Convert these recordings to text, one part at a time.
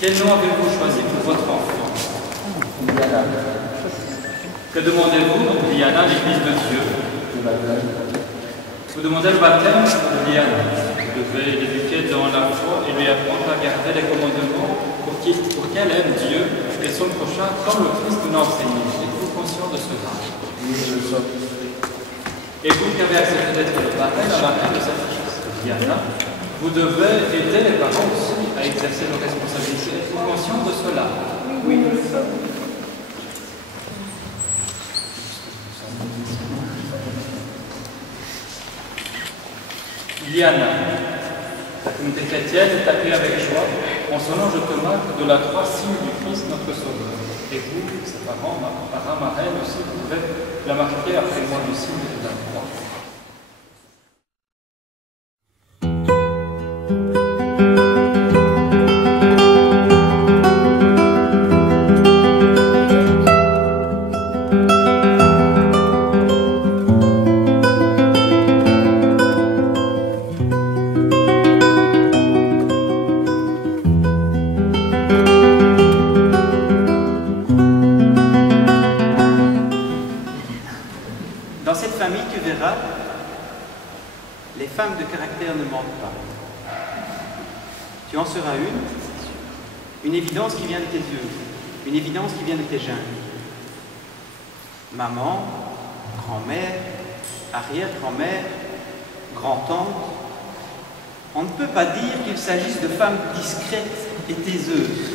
Quel nom avez-vous choisi pour votre enfant? Diana. Que demandez-vous, donc Diana, l'Église de Dieu? Vous demandez le baptême de Diana. Vous devez l'éduquer dans la foi et lui apprendre à garder les commandements pour qu'elle aime Dieu et son prochain comme le Christ nous l'a enseigné. Êtes-vous conscient de cela? Oui, je le sens. Et vous qui avez accepté d'être le parrain, la marraine de cette fille, Diana, vous devez aider les parents aussi à exercer leurs responsabilités. Êtes-vous conscient de cela? Oui, je le sens. Diana, la communauté chrétienne est accueillie avec joie. En son nom, je te marque de la croix signe du Christ notre Sauveur. Et vous, ses parents, parrain, marraine aussi, vous devez la marquer après moi du signe de la croix. Dans cette famille, tu verras, les femmes de caractère ne manquent pas. Tu en seras une évidence qui vient de tes yeux, une évidence qui vient de tes gènes. Maman, grand-mère, arrière-grand-mère, grand-tante, on ne peut pas dire qu'il s'agisse de femmes discrètes et taiseuses.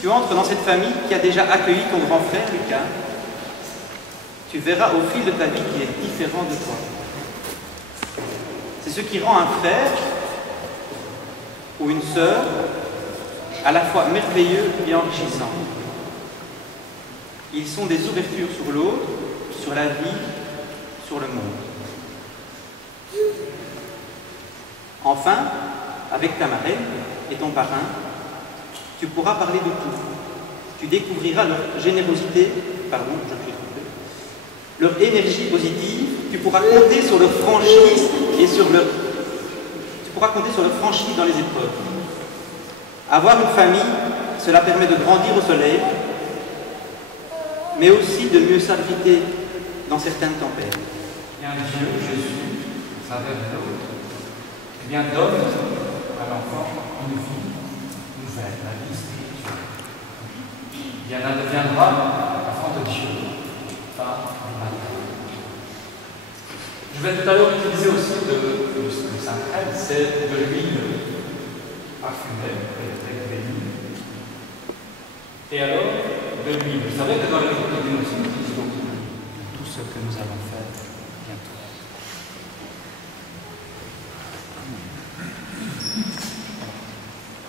Tu entres dans cette famille qui a déjà accueilli ton grand frère, Lucas. Tu verras au fil de ta vie qu'il est différent de toi. C'est ce qui rend un frère ou une sœur à la fois merveilleux et enrichissant. Ils sont des ouvertures sur l'autre, sur la vie, sur le monde. Enfin, avec ta marraine et ton parrain, tu pourras parler de tout. Tu découvriras leur générosité, pardon, je me suis trompé, leur énergie positive. Tu pourras compter sur leur franchise et tu pourras compter sur leur franchise dans les épreuves. Avoir une famille, cela permet de grandir au soleil, mais aussi de mieux s'abriter dans certaines tempêtes. Et un Dieu, Jésus, à travers l'autre, eh bien, donne à l'enfant une vie nouvelle, la vie spirituelle. Diana deviendra enfant de Dieu, femme et mari. Je vais tout à l'heure utiliser aussi de Sainte Reine, c'est de l'huile parfumée, très bénie. Et alors, de l'huile. Vous savez que dans les écoles nous utilise beaucoup tout ce que nous allons faire bientôt.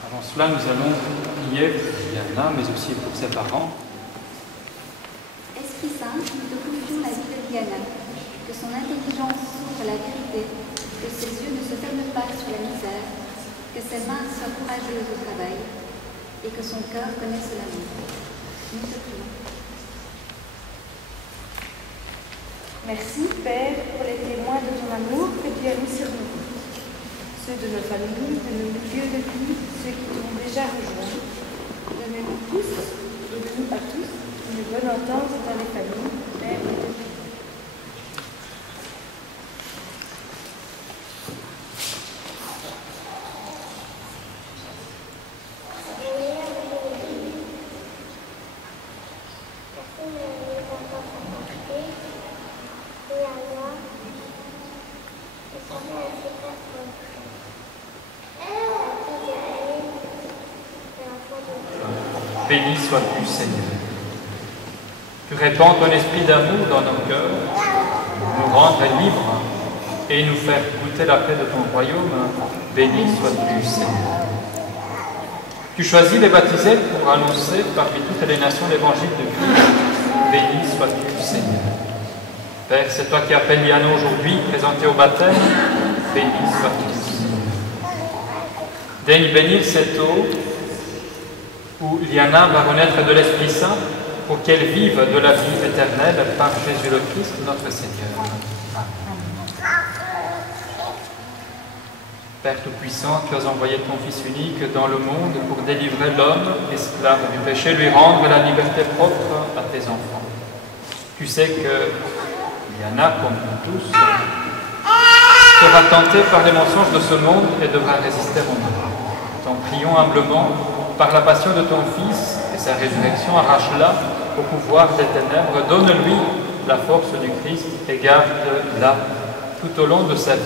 Avant cela, nous allons prier pour Diana, mais aussi pour ses parents. Esprit Saint, nous te confions la vie de Diana, que son intelligence s'ouvre à la vérité, que ses yeux ne se ferment pas sur la misère, que ses mains soient courageuses au travail, et que son cœur connaisse l'amour. Nous te prions. Merci, Père, pour les témoins de ton amour que tu as mis sur nous. Ceux de nos familles, de nos milieux de vie, ceux qui t'ont déjà rejoints. Donnez-nous tous, et nous à tous, une bonne entente dans les familles, Père et de vie. Béni sois-tu, Seigneur. Tu répands ton esprit d'amour dans nos cœurs, nous rendre libres et nous faire goûter la paix de ton royaume. Béni sois-tu, Seigneur. Tu choisis les baptisés pour annoncer parmi toutes les nations l'évangile de Christ. Béni sois-tu, Seigneur. Père, c'est toi qui appelles Diana aujourd'hui, présenté au baptême. Béni sois-tu, Seigneur. Daigne bénir cette eau où Diana va renaître de l'Esprit Saint pour qu'elle vive de la vie éternelle par Jésus le Christ, notre Seigneur. Amen. Père Tout-Puissant, tu as envoyé ton Fils unique dans le monde pour délivrer l'homme, esclave du péché, lui rendre la liberté propre à tes enfants. Tu sais qu'il y en a, comme nous tous, sera tenté par les mensonges de ce monde et devra résister au mal. T'en prions humblement, par la passion de ton Fils et sa résurrection, arrache-la au pouvoir des ténèbres, donne-lui la force du Christ et garde-la tout au long de sa vie.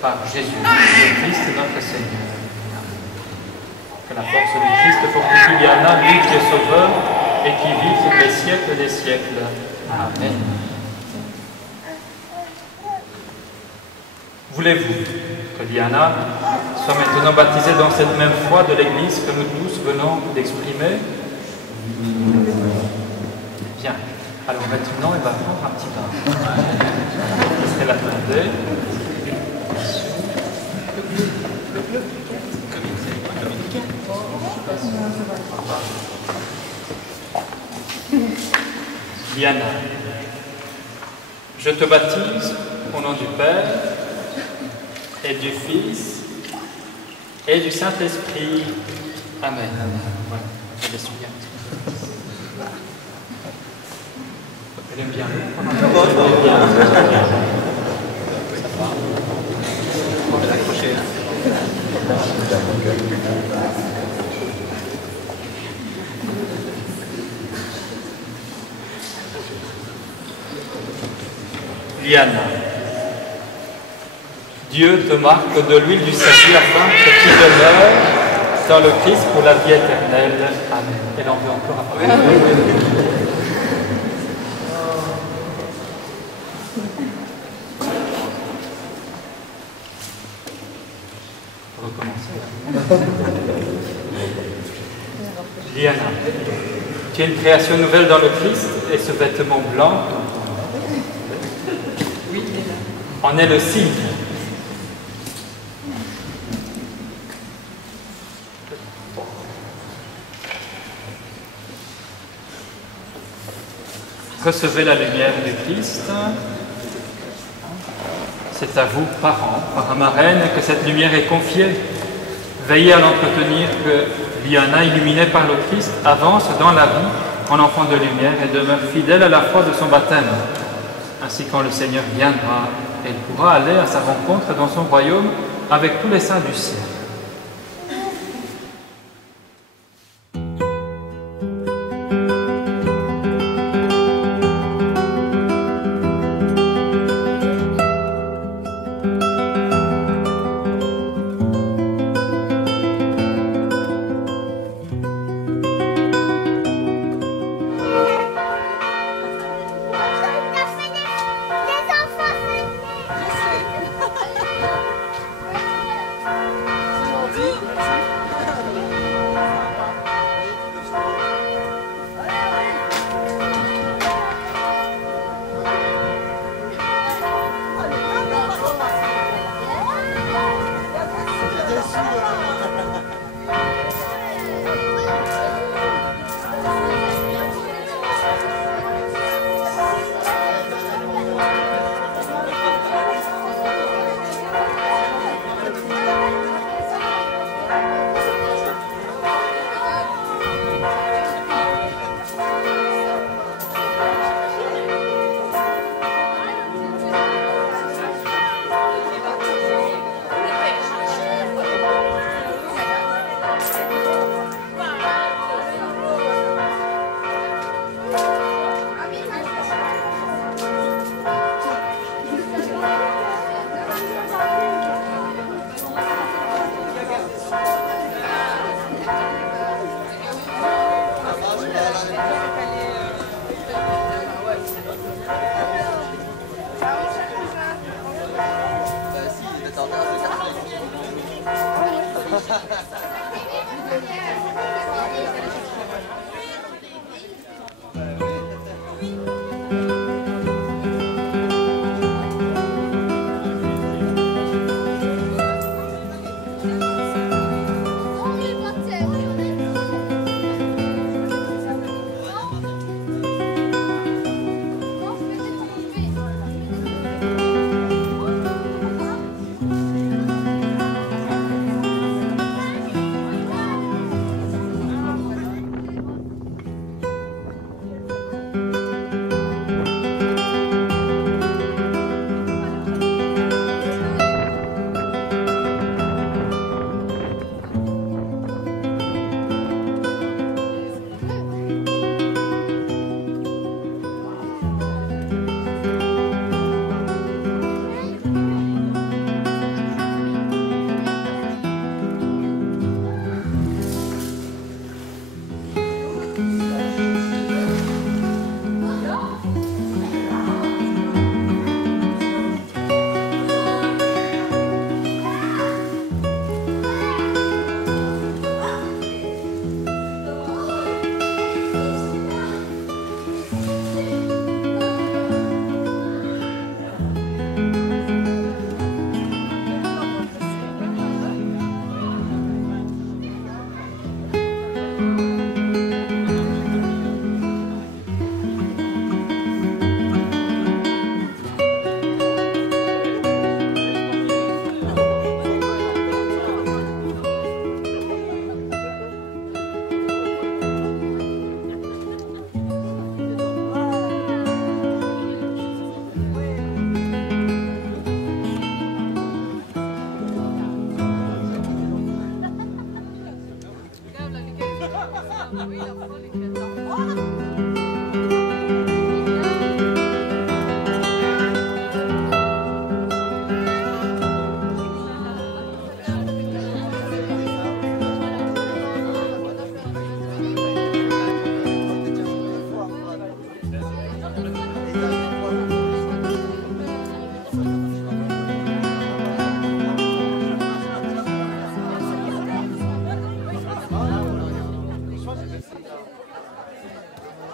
Par Jésus, le Christ notre Seigneur. Que la force du Christ fortifie Liana, lui qui est sauveur et qui vit pour les siècles des siècles. Amen. Voulez-vous que Liana soit maintenant baptisée dans cette même foi de l'Église que nous tous venons d'exprimer? Bien. Alors maintenant, elle va prendre un petit bain. C'est la tendée. Liana, je te baptise au nom du Père et du Fils et du Saint-Esprit. Amen. Voilà, je vais souvenir. Elle aime bien. Liana, Dieu te marque de l'huile du salut afin que tu demeures dans le Christ pour la vie éternelle. Amen. Elle en veut encore après. Recommencer. Liana, tu es une création nouvelle dans le Christ et ce vêtement blanc en est le signe. Recevez la lumière du Christ. C'est à vous, parents, parrain, marraine, que cette lumière est confiée. Veillez à l'entretenir, que Liana, illuminée par le Christ, avance dans la vie en enfant de lumière et demeure fidèle à la foi de son baptême. Ainsi, quand le Seigneur viendra, elle pourra aller à sa rencontre dans son royaume avec tous les saints du ciel.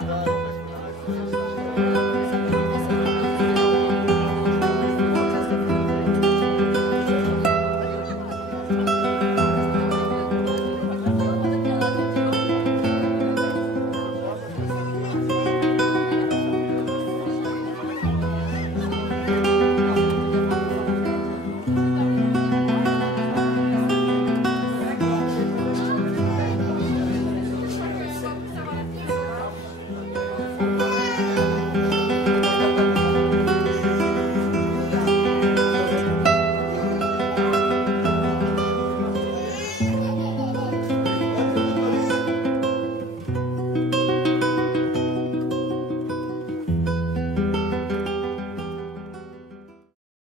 Voilà.